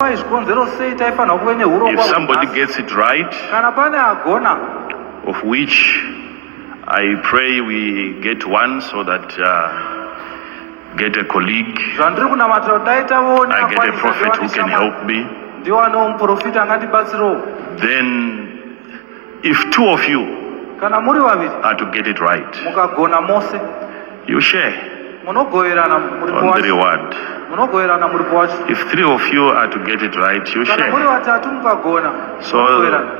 If somebody gets it right, of which I pray we get one so that get a colleague, I get a prophet who can help me. Then if two of you are to get it right, you share on the reward. If three of you are to get it right, you share. So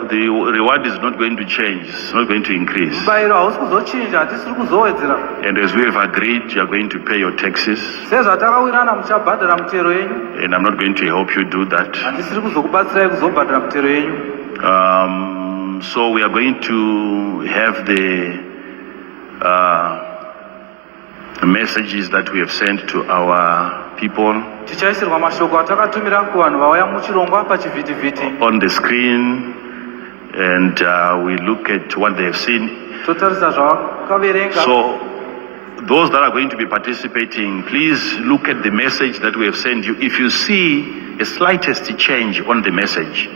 the reward is not going to change, it's not going to increase. And as we have agreed, you are going to pay your taxes. And I'm not going to help you do that. So we are going to have the messages that we have sent to our people on the screen, and we look at what they have seen. So those that are going to be participating, please look at the message that we have sent you. If you see a slightest change on the message,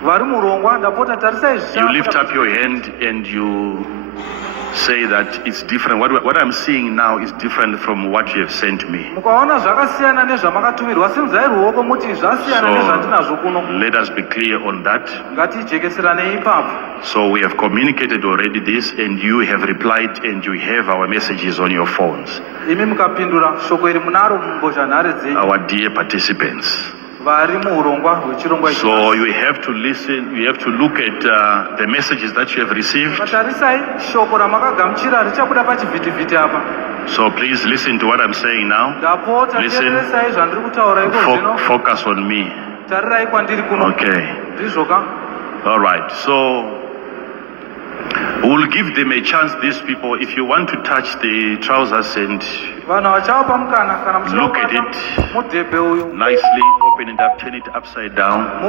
you lift up your hand and you say that it's different. What I'm seeing now is different from what you have sent me. So let us be clear on that. So we have communicated already this, and you have replied, and you have our messages on your phones. Our dear participants. So you have to listen, you have to look at the messages that you have received. So please listen to what I'm saying now. Listen, focus on me. Okay. All right. So we'll give them a chance, these people, if you want to touch the trousers and look at it nicely, open it up, turn it upside down.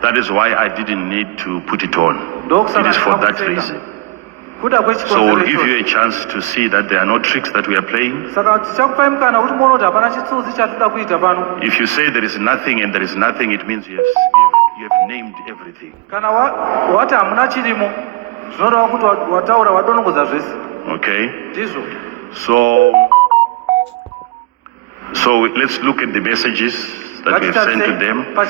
That is why I didn't need to put it on. It is for that reason. So we'll give you a chance to see that there are no tricks that we are playing. If you say there is nothing and there is nothing, it means you have named everything. Okay. So let's look at the messages that we have sent to them. The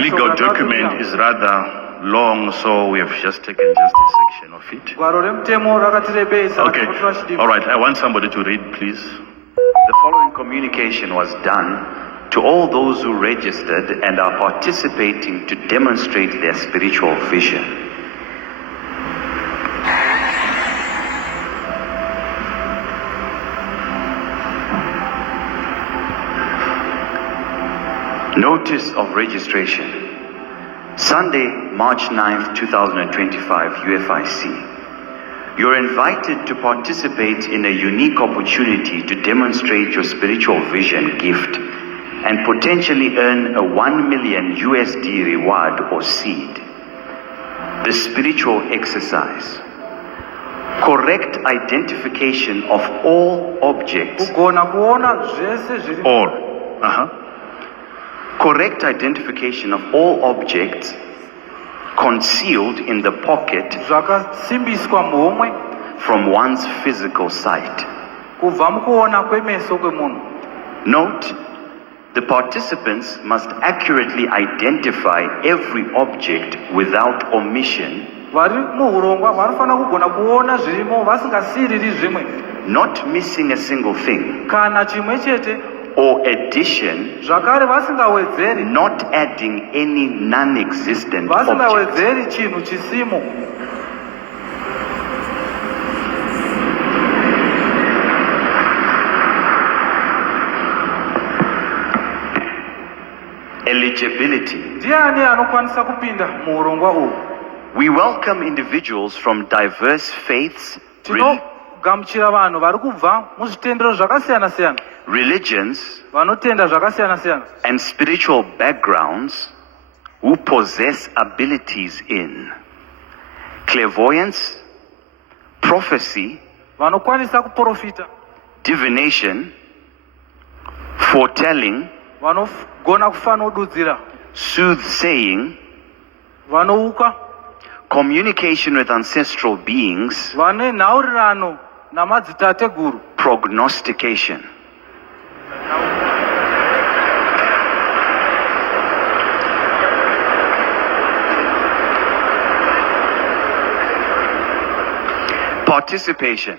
legal document is rather long, so we have just taken just a section of it. Okay. All right. I want somebody to read, please. The following communication was done to all those who registered and are participating to demonstrate their spiritual vision. Notice of registration. Sunday, March 9th, 2025, UFIC. You're invited to participate in a unique opportunity to demonstrate your spiritual vision gift and potentially earn a 1 million USD reward or seed. The spiritual exercise. Correct identification of all objects. Correct identification of all objects concealed in the pocket from one's physical sight. Note, the participants must accurately identify every object without omission, not missing a single thing, or addition, not adding any non-existent object. Eligibility. We welcome individuals from diverse faiths, religions, and spiritual backgrounds who possess abilities in clairvoyance, prophecy, divination, foretelling, vanogona kufanodudzira, soothsaying, vanouka, communication with ancestral beings, vane nhaurirano namadzitateguru, prognostication. Participation.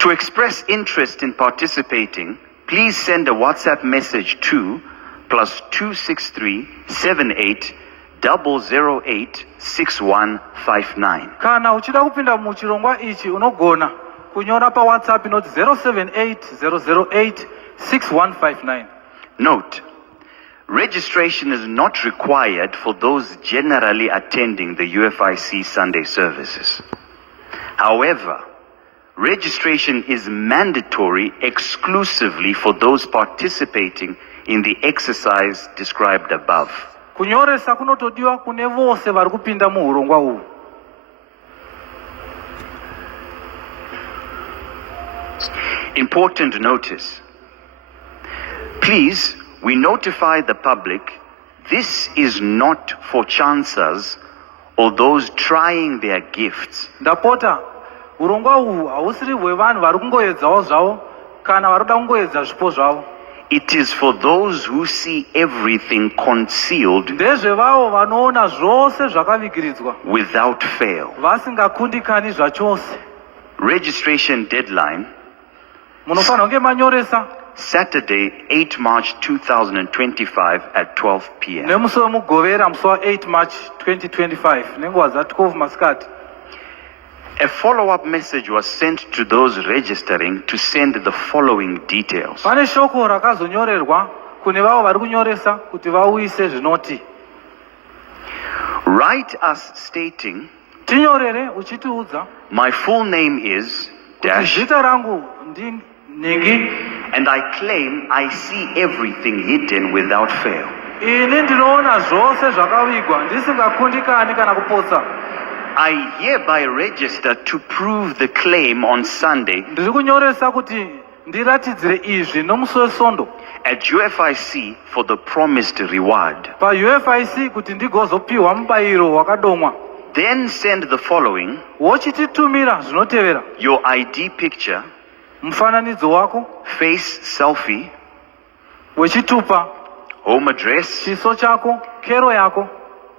To express interest in participating, please send a WhatsApp message to +263 78 008 6159. kana uchida kupinda muchirongwa ichi unogona kunyora pa WhatsApp inoti 078 008 6159. Note, registration is not required for those generally attending the UFIC Sunday services. However, registration is mandatory exclusively for those participating in the exercise described above. Kunyoresa kunotodiwa kune vose vari kupinda muurongwa uhu. Important notice. Please, we notify the public this is not for chancers or those trying their gifts. Ndapota, urongwa uhu hausiri hwevanhu vari kungoedzawo zvavo kana vari kuda kungoedza zvipo zvavo. It is for those who see everything concealed Ndezvevavo vanoona zvose zvakavigiridzwa without fail. vasingakundikani zvachose. Registration deadline, Munofanira kunge manyoresa Saturday, 8 March 2025 at 12 p.m. nemusi wemugovera musi wa8 March 2025 nenguva za12 masikati. A follow-up message was sent to those registering to send the following details. Pane shoko rakazonyorerwa kune vavo vari kunyoresa kuti vauyise zvinoti: Write us stating, tinyorere uchitiudza my full name is kuti dash, zita rangu ndinhingi, and I claim I see everything hidden without fail. ini ndinoona zvose zvakavigwa ndisingakundikani kana kupotsa. I hereby register to prove the claim on Sunday Ndiri kunyoresa kuti ndiratidzire izvi nomusi wesondo at UFIC for the promised reward. paUFIC kuti ndigozopiwa mubayiro wakadomwa. Then send the following: Wochititumira zvinotevera: your ID picture, mufananidzo wako, face selfie, wechitupa, home address, chiso chako, kero yako,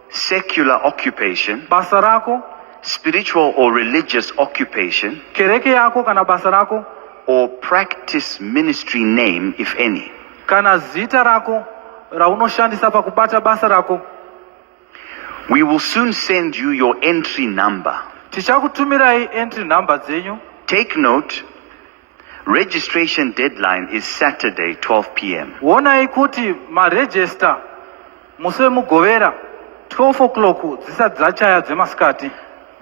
secular occupation, basa rako, spiritual or religious occupation, kereke yako kana basa rako, or practice ministry name, if any. kana zita rako raunoshandisa pakubata basa rako. We will soon send you your entry number. Tichakutumirai entry number dzenyu. Take note, registration deadline is Saturday, 12 p.m. Wonai kuti marejista musi wemugovera 12 o'clock dzisati dzachaya dzemasikati.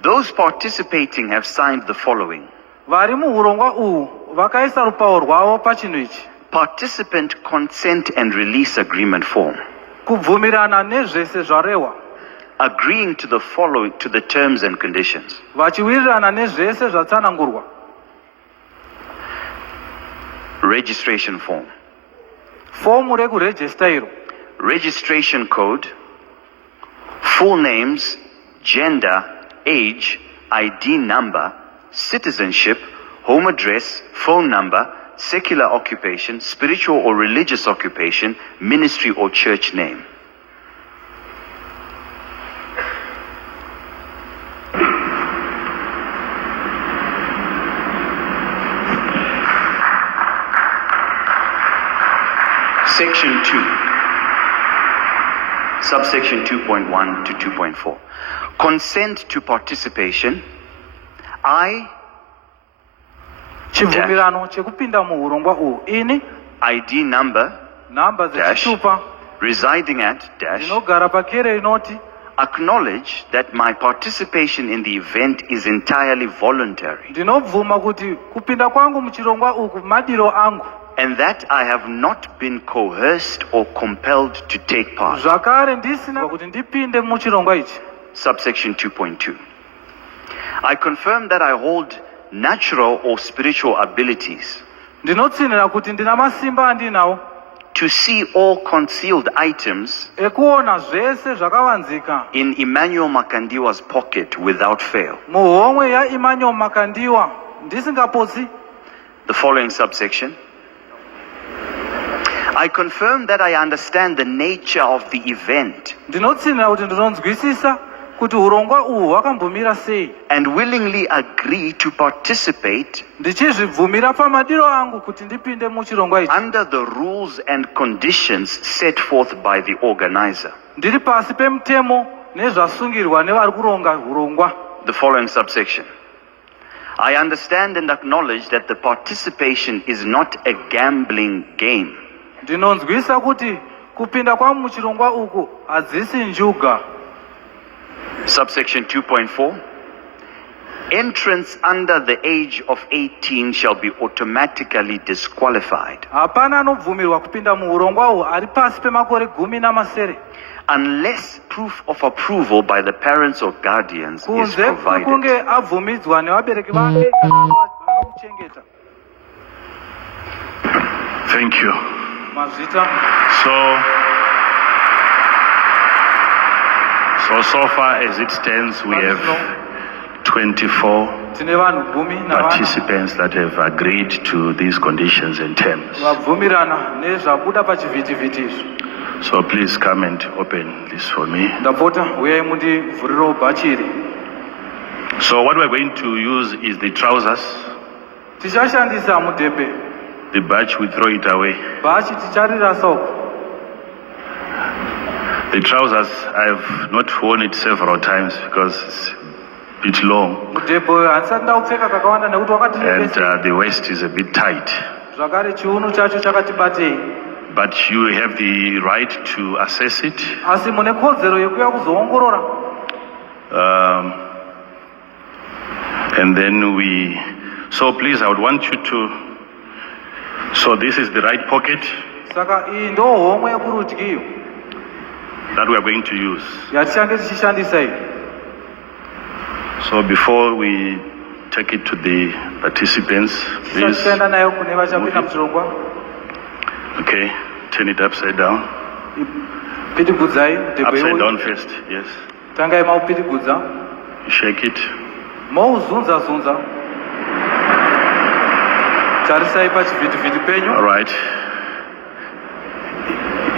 Those participating have signed the following: Vari muurongwa uhu vakaisa rupawo rwavo pachinhu ichi: participant consent and release agreement form, kubvumirana nezvese zvarehwa, agreeing to the following, to the terms and conditions. vachiwirirana nezvese zvatsanangurwa. Registration form, Fomu rekurejista iro: registration code, full names, gender, age, ID number, citizenship, home address, phone number, secular occupation, spiritual or religious occupation, ministry or church name. Section 2, subsection 2.1 to 2.4. Consent to participation. I, chibvumirano chekupinda muurongwa uhu: ini, ID number, nhamba dash, dzechitupa, residing at, dash, ndinogara pakere inoti, acknowledge that my participation in the event is entirely voluntary, ndinobvuma kuti kupinda kwangu muchirongwa uku madiro angu, and that I have not been coerced or compelled to take part. zvakare ndisina kuti ndipinde muchirongwa ichi. Subsection 2.2. I confirm that I hold natural or spiritual abilities ndinotsinira kuti ndina masimba andinawo to see all concealed items ekuona zvese zvakavanzika in Emmanuel Makandiwa's pocket without fail. muhomwe ya Emmanuel Makandiwa ndisingapotsi. The following subsection. I confirm that I understand the nature of the event ndinotsinira kuti ndinonzwisisa kuti urongwa uhu hwakambomira sei and willingly agree to participate ndichizvibvumira pamadiro angu kuti ndipinde muchirongwa ichi under the rules and conditions set forth by the organizer. ndiri pasi pemutemo nezvasungirwa nevari kuronga urongwa. The following subsection. I understand and acknowledge that the participation is not a gambling game. ndinonzwisa kuti kupinda kwangu muchirongwa uku hadzisi njuga. Subsection 2.4. Entrants under the age of 18 shall be automatically disqualified hapana anobvumirwa kupinda muurongwa uhu ari pasi pemakore 17 unless proof of approval by the parents or guardians is kunze provided. kunge abvumidzwa nevabereki vake kana vanomuchengeta. Thank you. mazvita So far as it stands, we have 24 tine vanhu 10 participants that have agreed to these conditions and terms. vabvumirana nezvabuda pachivhitivhiti izvi. So please come and open this for me. ndapota uyai mundivhurirewo bhachi iri. So what we're going to use is the trousers. tichashandisa mudhebhe. The badge, we throw it away. bhachi ticharirasa uko. The trousers, I've not worn it several times because it's a bit long. mudhebhe handisati ndaupfeka kakawanda nekuti wakati And lebese. the waist is a bit tight. zvakare chiuno chacho chakati batei. But you have the right to assess it. asi mune kodzero yekuya kuzoongorora. And then so please, I would want you to, so this is the right pocket saka iyi ndo homwe yekurudyi iyo that we are going to use. yatichange tichishandisa iyi. So before we take it to the participants, please, tichaenda nayo kune vachapinda muchirongwa. okay, turn it upside down. pitigudzai mudhebhe Upside iwoyo. down first, yes. tangai maupitigudza Shake it. mouzunza zunza. tarisai pachivhitivhiti penyu. All right.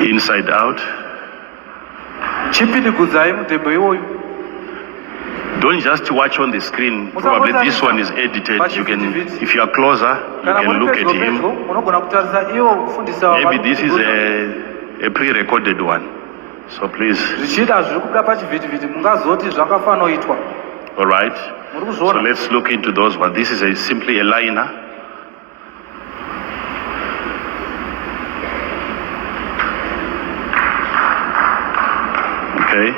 Inside out. chipitigudzai mudhebhe iwoyo. Don't just watch on the screen. Probably this one is edited. You can, if you are closer, you kana can muri look at pedyo him. pedyo munogona kutarisa iwo kufundisa Maybe this is a pre-recorded one. So please, zvichida zviri kubuda pachivhitivhiti mungazoti zvakafanoitwa. all right. muri So kuzviona. let's look into those ones. This is simply a liner. Okay,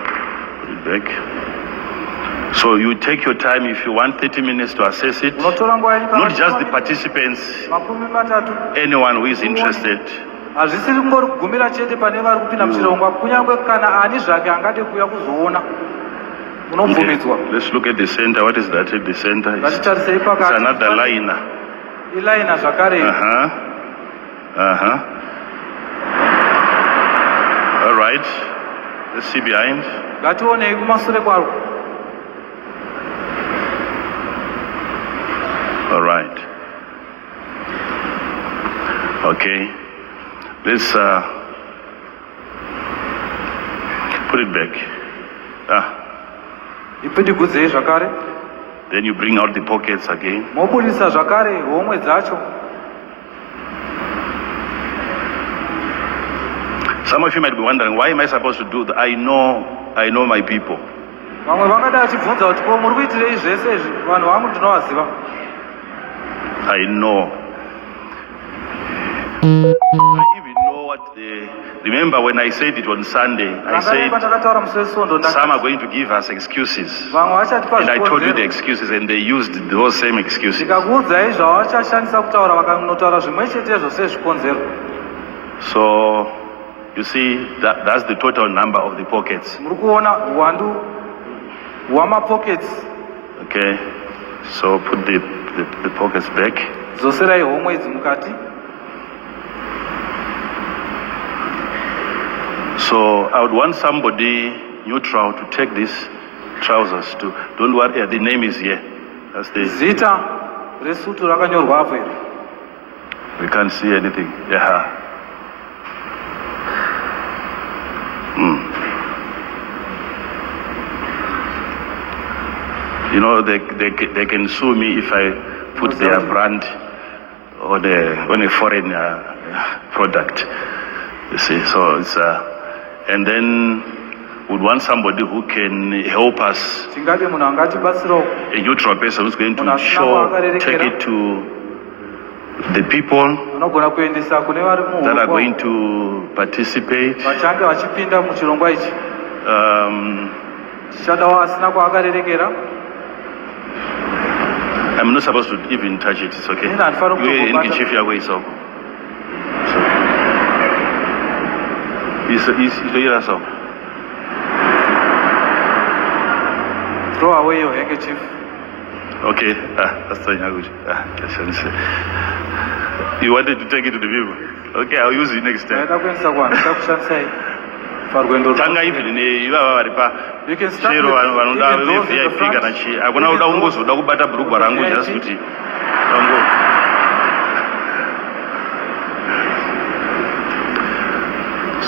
put it back. So you take your time if you want 30 minutes to assess it. unotora nguva yenyu Not just the participants, makumi matatu. anyone who is interested. hazvisiri kungori kugumira chete pane vari kupinda muchirongwa kunyange kana ani zvake angade kuuya kuzoona Okay. unobvumidzwa. Let's look at the center. What is that at the center? ngatitarisei It's pakati. another liner. ilaina zvakare. All right. Let's see behind. ngationei kumasure kwaro. All right. Okay. Let's put it back. ipitigudzei zvakare. Then you bring out the pockets again. mobudisa zvakare homwe dzacho. Some of you might be wondering, why am I supposed to do that? I know my people. vamwe vangada vachibvunza kuti ko muri kuitirei zvese izvi vanhu vangu ndinovaziva. I know. I even know what remember when I said it on Sunday, I said pandakataura musi wesondo some are going to give us excuses. vamwe vachatipa And I told you the zvikonzero. excuses and they used those same excuses. ndikakuudzai zvavachashandisa kutaura vakanotaura zvimwe chetezvo sezvikonzero. So you see that's the total number of the pockets. muri kuona uwandu hwamapockets. Okay. So put the pockets back. kudzoserai homwe idzi mukati. So I would want somebody neutral to take these trousers to. Don't worry, the name is here. That's the. Zita resutu rakanyorwa hapo here. We can't see anything. Yeah. You know, they can sue me if I put their brand on a foreign product. You see, so it's and then would want somebody who can help us, a neutral person who's going to take it to the people that are going to participate. I'm not supposed to even touch it, it's okay. Throw away your handkerchief. Okay, that's the language. You wanted to take it to the people? Okay, I'll use it next time. You can start with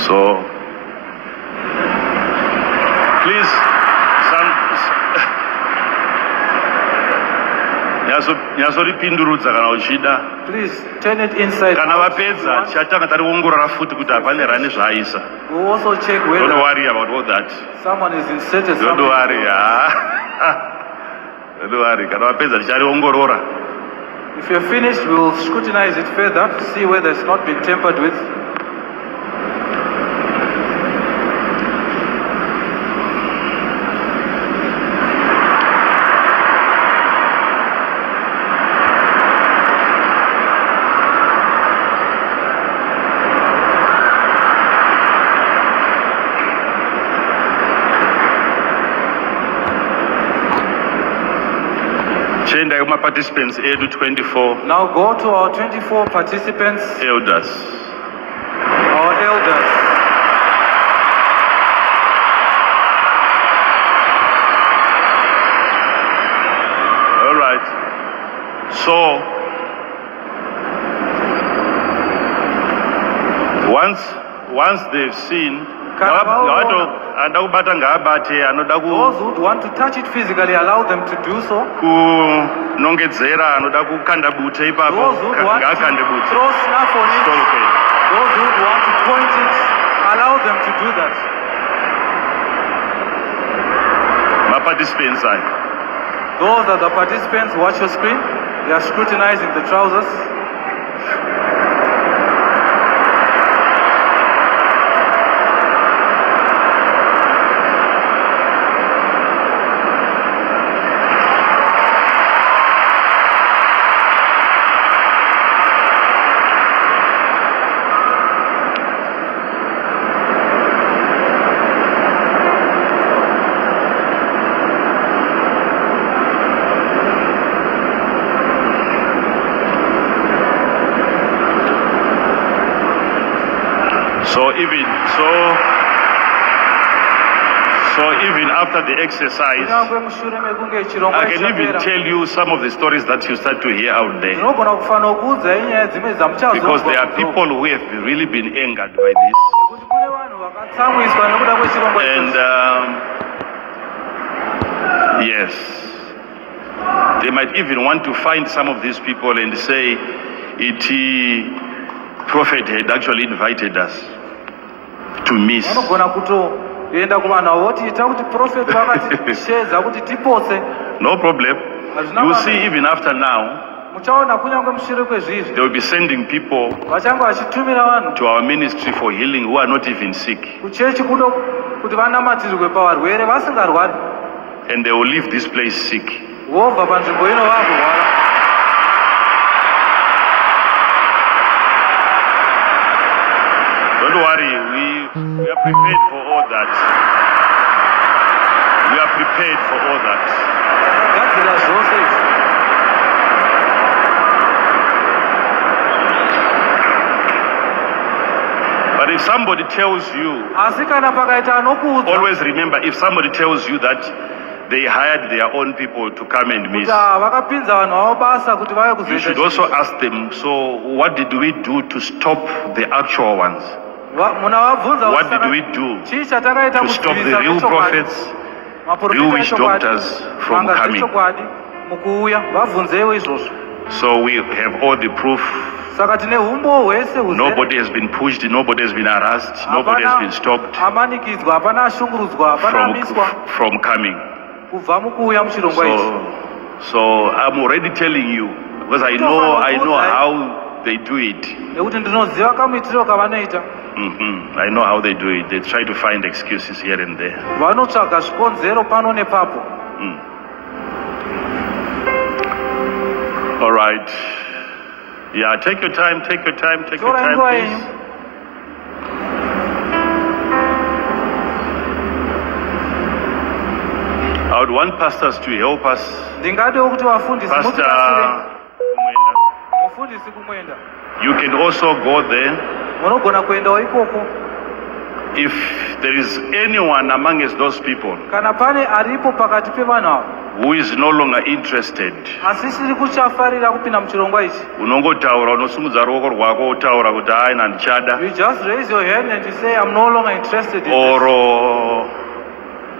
So, please, please turn it inside out. We'll also check whether don't worry about all that. Someone is inserted. Don't worry. Don't worry. If you're finished, we'll scrutinize it further to see whether it's not been tampered with. Participants, 24. Now go to our 24 participants. Elders. Our elders. All right. So, once they've seen, those who want to touch it physically, allow them to do so. Those who want to throw snuff on it, those who want to point it, allow them to do that. Those are the participants. Watch your screen. They are scrutinizing the trousers. So even after the exercise, I can even tell you some of the stories that you start to hear out there. Because there are people who have really been angered by this. And yes, they might even want to find some of these people and say, Prophet had actually invited us to miss. No problem. You see, even after now, they will be sending people to our ministry for healing who are not even sick. And they will leave this place sick. Don't worry, we are prepared for all that. We are prepared for all that. But if somebody tells you, asi kana pakaita anokuudza always remember, if somebody tells you that they hired their own people to come and miss, kuti vakapinza vanhu vavo basa kuti vauye you should kuzoita also ask them, so what did we do to stop the actual ones? munavabvunza What did we do chii chatakaita to stop the real prophets, real witch doctors from coming? chokwadi mukuuya vabvunzewo izvozvo. So we have all the proof. Saka tine umbo hwese huzere. Nobody has been pushed, nobody has been harassed, nobody has been stopped amanikidzwa hapana ashungurudzwa hapana amiswa from coming. kubva mukuuya muchirongwa ichi. So I'm already telling you, because I know how they do it. Nekuti ndinoziva kamuitiro kavanoita. I know how they do it. They try to find excuses here and there. Vanotsvaga zvikonzero pano nepapo. All right. Yeah, take your time, take your time, take your time, please. I would want pastors to help us. Ndingadewo kuti vafundisi Pastor mufundisi kumwenda. you can also go there. Munogona kuendawo ikoko. If there is anyone amongst those people Kana pane aripo pakati pevanhu ava who is no longer interested, asisiri kuchafarira kupinda muchirongwa ichi, unongotaura, unosumudza ruoko rwako utaura kuti hai nandichada, you just raise your hand and you say I'm no longer interested in or this.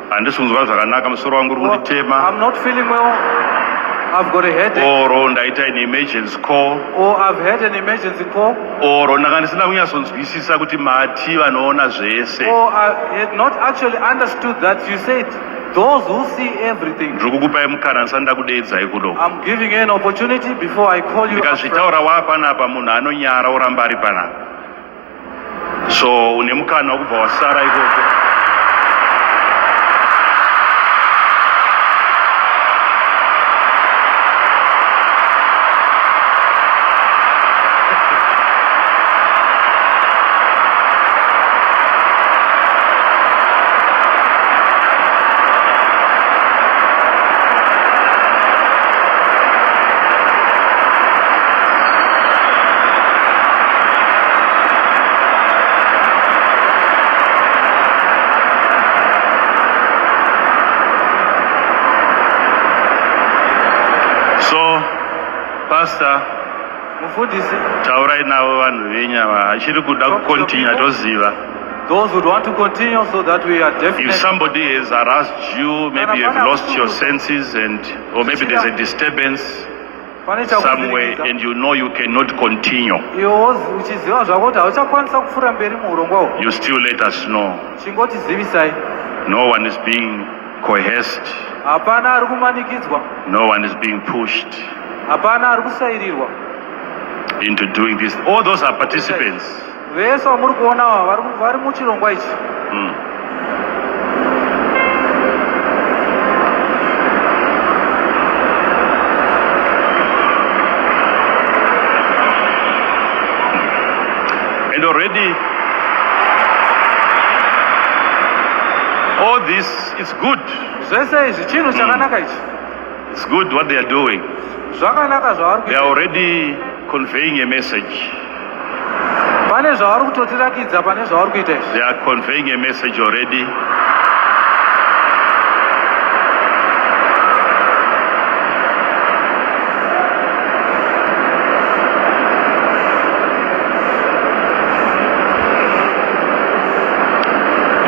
handisi kunzwa zvakanaka, musoro wangu uri Or, kunditema, I'm not feeling well, I've got a headache, or ndaita an emergency call, or I've had an emergency call, or ndanga ndisina kunyatsonzwisisa kuti mati vanoona zvese. or I had not actually understood that you said those who see everything. Ndiri kukupai mukana ndisati ndakudeedzai kudo. I'm giving you an opportunity before I call you up front. Ndikazvitaura wapanapa munhu anonyara oramba ari panapa. So une mukana wokubva wasara ikoko. Pastor, Mufundisi, taurai navo vanhu venyu vachiri kuda kukontinua toziva. those who want to continue so that we are If definite. somebody has harassed you, maybe you have lost your senses, or maybe there's a disturbance Pane somewhere chakuvhiringidza. and you know you cannot continue, Iwe uchiziva zvako kuti hauchakwanisa kufura mberi muurongwa uhu, you still let us know. chingotizivisai. No one is being coerced, Hapana ari kumanikidzwa, no one is being pushed hapana ari kusairirwa. into doing this. All those are participants. Vese vamuri kuona ava vari muchirongwa ichi. And already, all this is good. Zvese izvi chinhu chakanaka ichi. It's good what they are doing. Zvakanaka zvavari They are kuita. already conveying a message. Pane zvavari kutotirakidza pane zvavari kuita izvi. They are conveying a message already.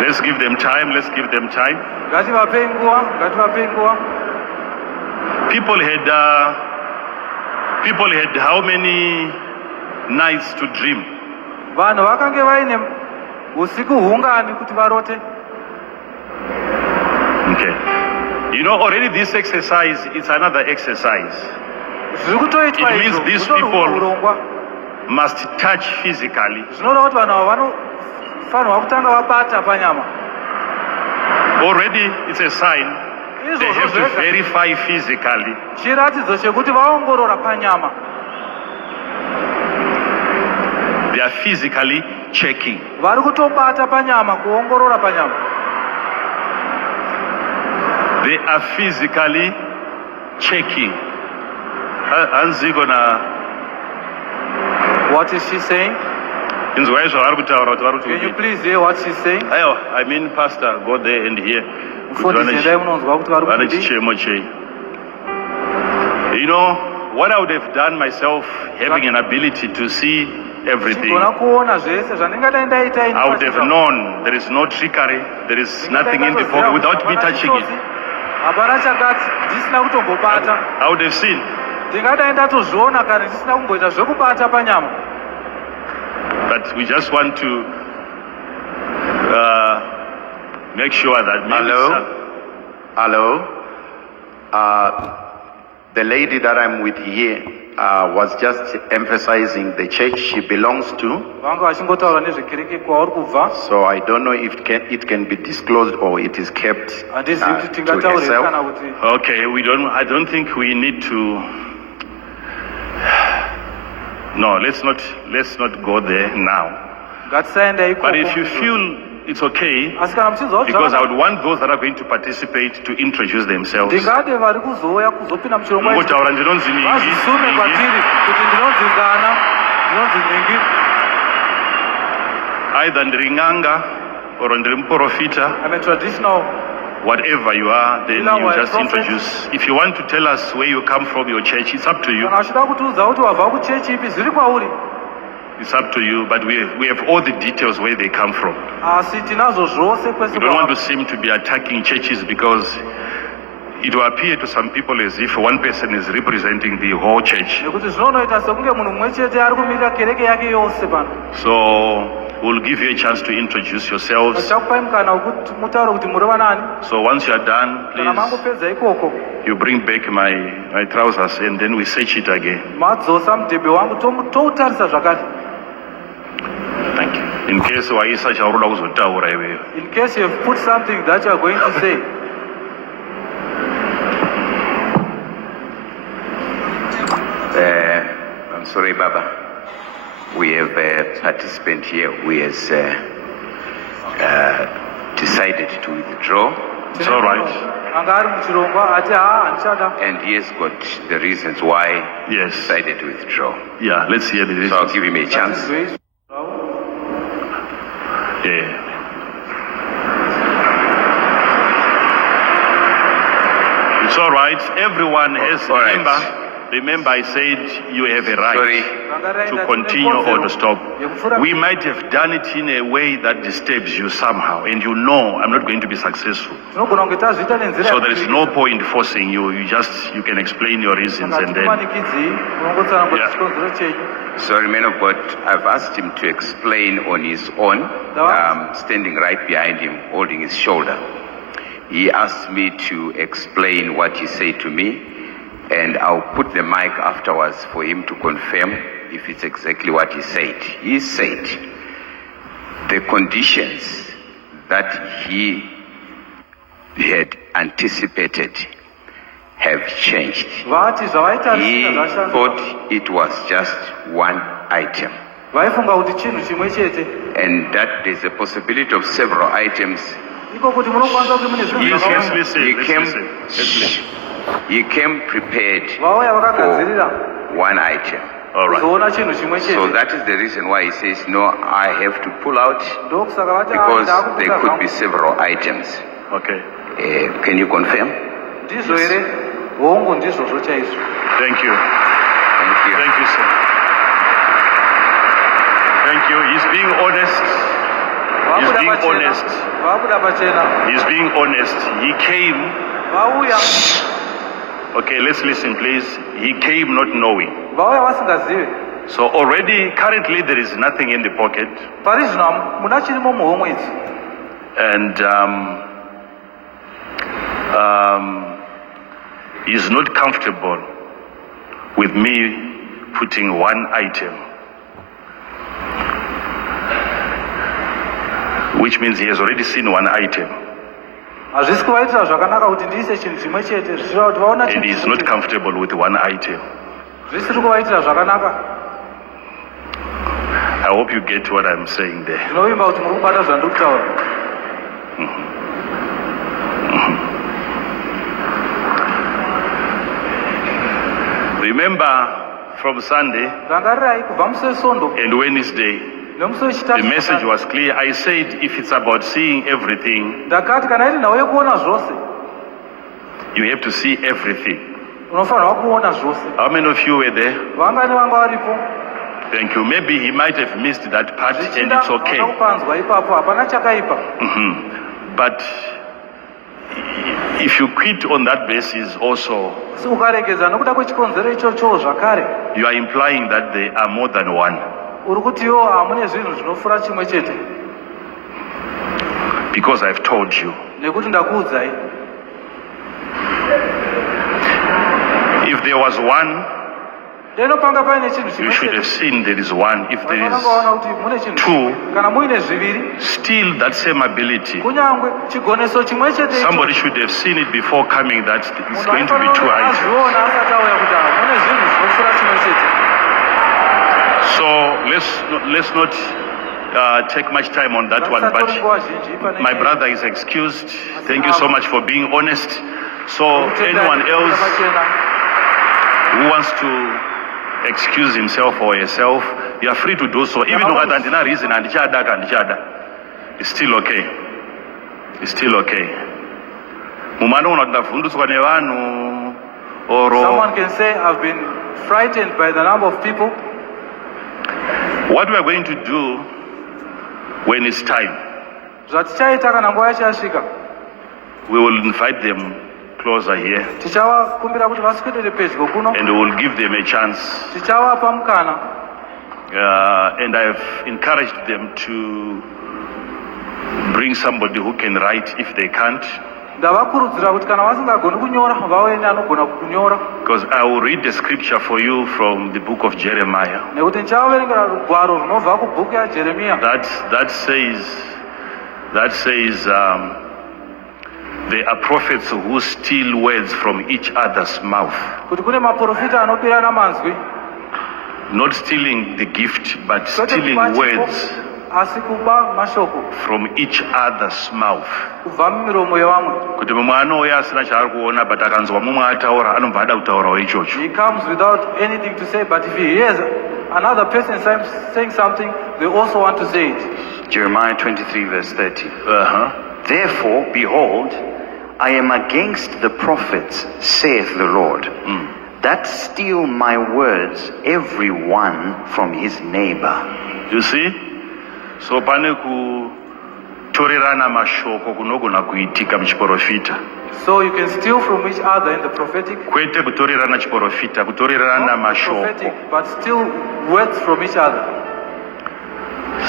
Let's give them time. Let's give them time. Ngativapei nguva, ngativapei nguva. People had how many nights to dream? Vanhu vakange vaine usiku hungani kuti varote. Okay. You know, already this exercise, it's another exercise. Zviri kutoitwa It means izvo, these utori people- urongwa. Must touch physically. Zvinoda kuti vanhu ava vanofanirwa kutanga vabata panyama. Already it's a sign. They Izvozvo have to zvega verify physically. chiratidzo chekuti vaongorora panyama. They are physically checking. Vari kutobata panyama, kuongorora panyama. They are physically checking. Hanzi gonna What is she saying? Inzwai zvavari kutaura kuti vari Can you kuti. please hear what she's saying? Aiwa, I mean pastor, go there and hear. Kuti Mufundisi munonzwa kuti vari vane kuti chichemo chei. You know, what I would have done myself, having an ability to see everything, chigona kuona zvese zvandingadai ndaita ini I would have pachizva. known there is no trickery, there is nothing in the pocket without me touching it. Hapana chakati ndisina kutombobata. I would have seen. Ndingadai ndatozviona kana ndisina kumboita zvekubata panyama. But we just want to make sure that Hello. The lady that I'm with here was just emphasizing the church she belongs to. Vanga vachingotaura nezvekereke kwauri kubva. So I don't know if it can be disclosed or it is kept Handizivi kuti to tingataure kana herself. kuti okay, I don't think we need to. No, let's not go there now. ngatisaenda ikoko. But if you feel it's okay, Asi kana muchinzwa because I would want those that are going to participate to introduce themselves. ndingade vari kuzouya kuzopinda muchirongwa ichi Ngotaura ndinonzi vazvisume Ningi. kwatiri kuti ndinonzi Ngana, ndinonzi Ningi. Either ndiri ng'anga or ndiri muprofita, I'm a traditional. whatever you are, then Ila you wa just prophet. introduce. If you want to tell us where you come from, your church, it's up to you. Kana uchida kutiudza kuti wabva kuchechi ipi zviri kwauri. It's up to you, but we have all the details where they come from. Asi tinazvo zvose kwese We don't want to kwavabva. seem to be attacking churches because it will appear to some people as if one person is representing the whole church. Nekuti zvinonoita sekunge munhu mumwe chete ari kumirira kereke yake yose pano. So we'll give you a chance to introduce yourselves. Tichakupai mukana wekuti mutaure kuti muri vanani. So once you are done, Kana please, mangopedza ikoko you bring back my trousers and then we search it again. madzosa mudhebhe wangu toutarisa zvakare. Thank you. In case waisa chauroda kuzotaura iwewe. In case you have put something that you are going to say. I'm sorry, Baba. We have a participant here who has decided to withdraw, It's all right. Anga ari muchirongwa ati handichada. and he has got the reasons why he Yes. decided to withdraw. Yeah, let's hear the So I'll reasons. give him a chance. Yeah. It's all right. Everyone has All right. Remember I said you have a right Sorry. to continue or to stop. We might have done it in a way that disturbs you somehow, and you know I'm not going to be successful. Tinogona kunge tazviita nenzira So there is no point forcing you. You can explain your reasons and then. hatimanikidzei unongotsana kuti Yeah. chikonzero chenyu. Sorry, man of God, I've asked him to explain on his own, standing right behind him, holding his shoulder. He asked me to explain what he said to me, and I'll put the mic afterwards for him to confirm if it's exactly what he said. He said the conditions that he had anticipated have changed. Vati He zvavaitarisira zvashanduka. thought it was just one item, Vaifunga kuti chinhu chimwe chete. and that there's a possibility of several items. Iko kuti munokwanisa kuti mune zvinhu Let's zvakawanda. listen. He Let's came- listen. Let's listen. He came prepared Vauya vakagadzirira for one item. All right. kuzoona chinhu chimwe So chete. that is the reason why he says, no, I have to pull out Ndokusaka vati because there ndakubuda could be zvangu. several items. Okay. Can you confirm? Ndizvo here hongu ndizvozvo chaizvo. Thank you. Thank you. Thank you, sir. Thank you. He's being honest. Vabuda being pachena. honest. Vabuda pachena. He's being honest. He came. Vauya. Okay, let's listen, please. He came not knowing. Vauya vasingazivi. So already, currently, there is nothing in the pocket, Pari zvino muna chirimo muhomwe idzi. and he's not comfortable with me putting one item, which means he has already seen one item, Hazvisi kuvaitira zvakanaka kuti ndiise chinhu chimwe chete zvichira kuti vaona and he's not comfortable with one item. zvisiri kuvaitira zvakanaka. I hope you get what I'm saying there. Ndinovimba kuti muri kubata zvandiri kutaura. Remember, from Sunday Rangarirai kubva musi wesondo and Wednesday, The message was clear. I said if it's about seeing everything, ndakati kana iri nhau yekuona zvose you have to see everything. unofanirwa kuona zvose. How many of you were there? Vangani vanga varipo? Thank you. Maybe he might have missed that part and it's okay. Kupanzwa ipapo hapana chakaipa. But if you quit on that basis also, ukaregedza nokuda kwechikonzero ichocho zvakare, you are implying that there are more than one. uri kutiwo hamune zvinhu zvinofura chimwe chete. Because I've told you. Nekuti ndakuudzai. If there was one, denopanga paine chinhu chimwe you should have seen there is one. If there is kuti mune chinhu two, kana muine zviviri, still that same ability. kunyangwe chigoneso chimwe chete Somebody should have seen it before coming that it's going to be two eyes. azviona asati auya kuti mune zvinhu zvinofura chimwe chete. So let's not take much time on that one, but my brother is excused. Thank you so much for being honest. So anyone else who wants to excuse himself or herself, you are free to do so. Even though that's not reason, it's still okay. It's still okay. Someone can say, I've been frightened by the number of people. What we are going to do when it's time, zvatichaita kana nguva yacho yasvika, we will invite them closer here tichavakumbira kuti vaswedere pedyo kuno, and we will give them a chance. tichavapa mukana. And I've encouraged them to bring somebody who can write if they can't. Ndavakurudzira kuti kana vasingagoni kunyora vauye neanogona kunyora. Because I will read the scripture for you from the book of Jeremiah. Nekuti ndichavaverengera rugwaro runobva kubhuku yaJeremia. That says there are prophets who steal words from each other's mouth. Kuti kune maprofita anopirana manzwi. Not stealing the gift, but stealing words asi kuba mashoko from each other's mouth. kubva mumiromo yevamwe. Kuti mumwe anouya asina chaari kuona, but akanzwa mumwe ataura anobva ada kutaurawo ichocho. He comes without anything to say, but if he hears another person saying something, they also want to say it. Jeremiah 23 verse 30. Therefore, behold, I am against the prophets, saith the Lord, that steal my words, every one from his neighbor. You see? So pane kutorerana mashoko kunogona kuitika muchiprofita. So you can steal from each other in the prophetic. Kwete kutorerana chiprofita, kutorerana mashoko. Prophetic, but still words from each other.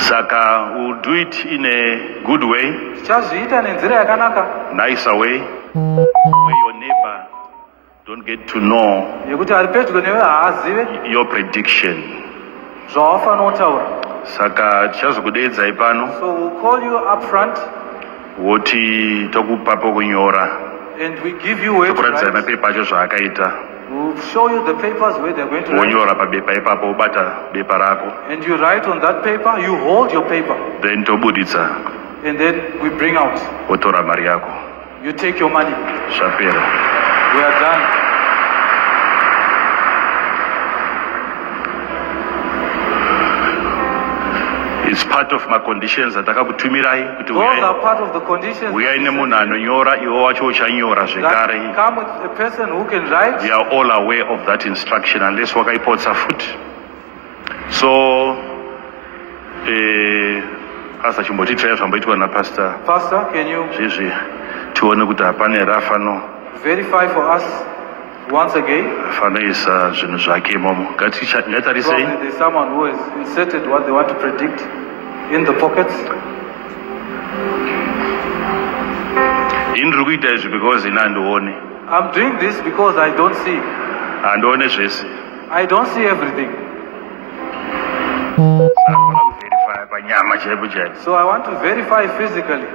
Saka we'll do it in a good way, Tichazviita nenzira yakanaka, nicer way, where your neighbor don't get to know yekuti ari pedyo newe haazive your prediction. zvawafanira kutaura. Saka tichazokudeedzai pano, So we'll call you up front woti tokupa pokunyora, and we give you where to tokuratidzai write. mapepa acho zvaakaita. We'll show you the papers where they're going to write. Wonyora pabepa ipapo, wobata bepa rako, And you write on that paper, you hold your paper. then tobuditsa, And then we bring out. wotora mari yako. You take your money. Zvapera. We are done. It's part of my conditions atakakutumirai kuti Those are part of the conditions uyai nemunhu anonyora, iwe wacho uchanyora zvekare. that come with a person who can write. We are all aware of that instruction unless wakaipotsa futi. So pastor chimbotitirai zvamboitwa napastor Pastor, can you zvezvi tione kuti hapane rafano verify for us once again? fanoisa zvinhu zvake imomo. Ngatarisei. Probably there's someone who has inserted what they want to predict in the pockets. Ini ndiri kuita izvi because ini handioni. I'm doing this because I don't see. Handione zvese. I don't see everything. Saka kuverify panyama chaipo chaipo. So I want to verify physically.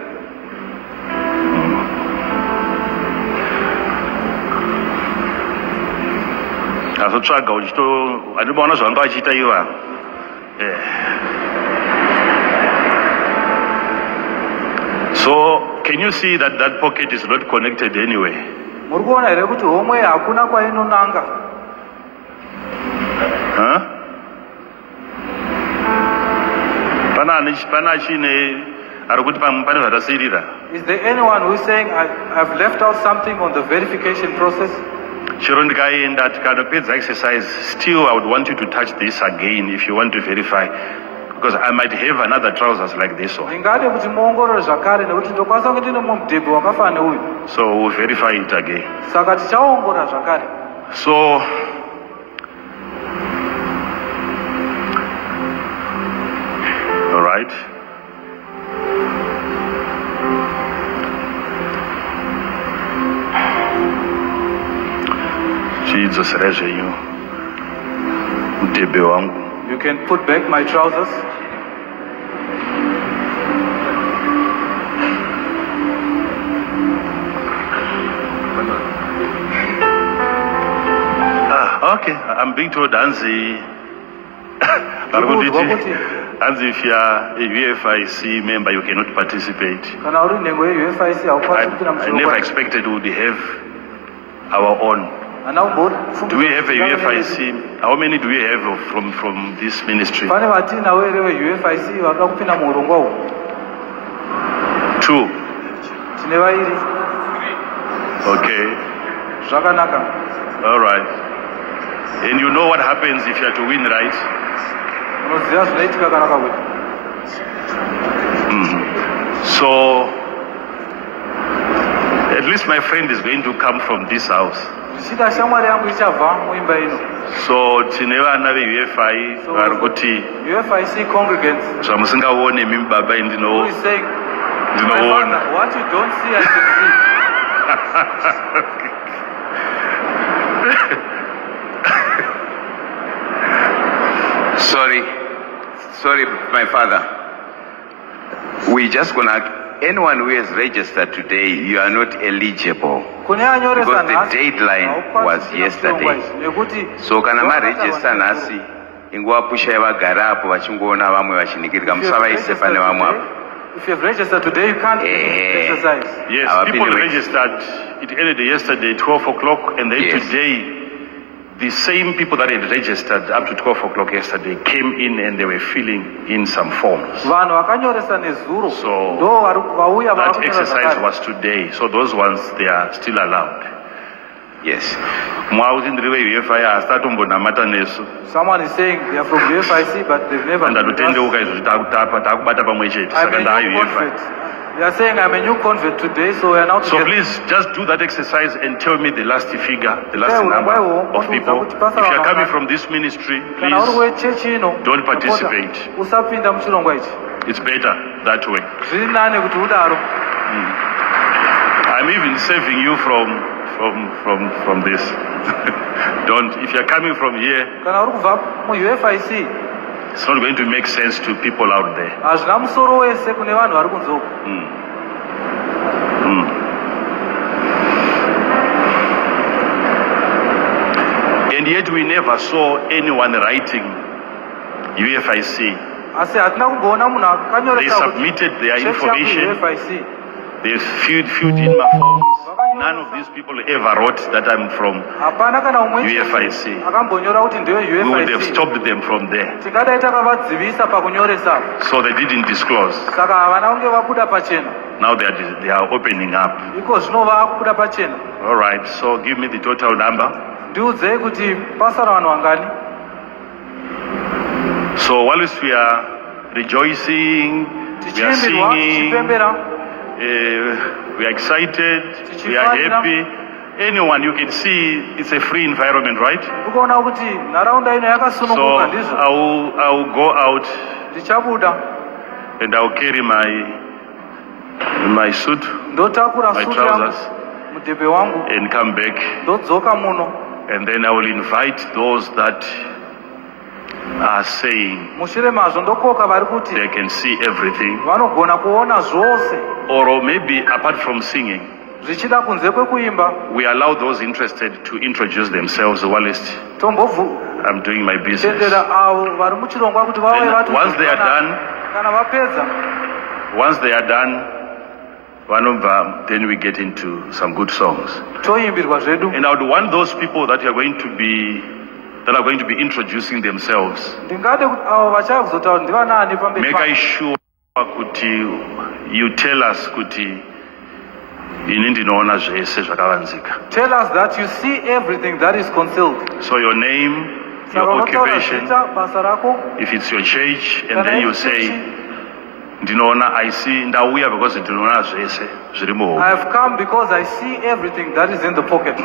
Azotsvaga uchito handimaona zvanga vachiita iva. So can you see that that pocket is not connected anyway? Muri kuona here kuti homwe hakuna kwainonanga. Huh? Is there anyone who is saying I've left out something on the verification process? Exercise, still I would want you to touch this again if you want to verify, because I might have another trousers like this one. So we'll verify it again. So all right. Jesus raise you. You can put back my trousers. Okay, I'm being told Anzi. Anzi, if you are a UFIC member, you cannot participate. I never expected we would have our own. Do we have a UFIC? How many do we have from this ministry? 2. Okay. All right. And you know what happens if you are to win, right? So, at least my friend is going to come from this house. So, tineva ve UFI varikuti UFIC congregants. zvamusingawone mimi baba Who is saying, my father, what you don't see, I can see. Sorry, my father. We just gonna. Anyone who has registered today, you are not eligible because the deadline was yesterday. So kana ma-register nasi inguva pusha yavagara apo vachingoona vamwe vachinikirika musavaise pane vamwe apo. If you have registered today, you can't exercise. Yes, people registered. It ended yesterday, 12 o'clock, and then today, the same people that had registered up to 12 o'clock yesterday came in and they were filling in some forms. So that exercise was today. So those ones, they are still allowed. Yes. Someone is saying they are from UFIC, but they've never. They are saying I'm a new convert today, so we are now together. So please just do that exercise and tell me the last figure, the last number of people. If you are coming from this ministry, please don't participate. It's better that way. I'm even saving you from this. Don't. If you are coming from here, it's not going to make sense to people out there. And yet we never saw anyone writing UFIC. They submitted their information. They filled in my forms. None of these people ever wrote that I'm from UFIC. We would have stopped them from there. So they didn't disclose. Now they are opening up. All right, so give me the total number. So whilst we are rejoicing, we are singing, we are excited, we are happy. Anyone, you can see it's a free environment, right? So I will go out and I will carry my suit, my trousers, and come back. And then I will invite those that are saying they can see everything. Or maybe apart from singing, we allow those interested to introduce themselves whilst I'm doing my business. And once they are done, one of them, then we get into some good songs. And I would want those people that that are going to be introducing themselves. ndingade kuti avo vachakuzotaura ndivanani pamberi Make sure kuti you tell us kuti ini ndinoona zvese zvakavanzika. tell us that you see everything that is concealed. So your name, your Saka unotaura occupation, zita, basa rako, if it's your church, and kana then you iri say, chechi, ndinoona, I see, ndauya because ndinoona zvese zviri I muhomwe. have come because I see everything that is in the pocket.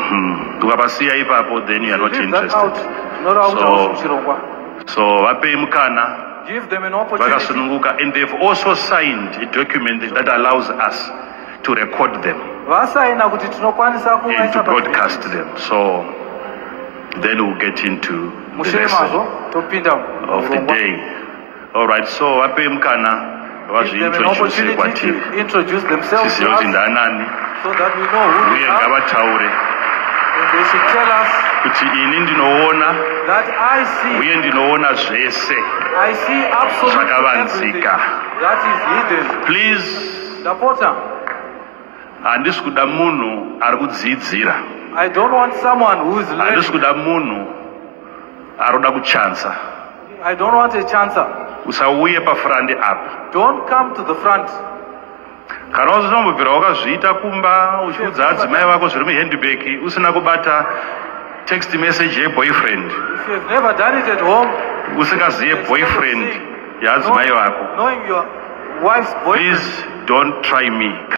Ukapasiya ipapo, then you are not Leave that out. interested. Not So- out muchirongwa. So vapei mukana, Give them an opportunity. vakasununguka, and they've also signed a document that allows us to record them Vasaina kuti tinokwanisa and to kuvaisa broadcast them. So then we'll get into the mushure lesson mazvo topinda of the murongwa. day. All right, so vapei mukana, Give them an vazviintroduce opportunity kwatiri. to introduce themselves to Tizive kuti us ndaanani, so that we know who uye they are, ngavataure and they should tell us kuti ini ndinoona that I see, uye ndinoona zvese I see absolutely everything zvakavanzika. that is hidden. Please, Ndapota, handisi kuda munhu ari kudziidzira, I don't want someone who is handisi learning. kuda munhu ari kuda kuchanza. I don't want a chancer. Usauye pafurandi apa. Don't come to the front. Kana uzimbobvira wakazviita kumba uchiudza adzimai vako zviri muhandbag usina kubata text message yeboyfriend, If you have never done it at home, usingaziye boyfriend yaadzimai vako, knowing your wife's boyfriend, please don't try me.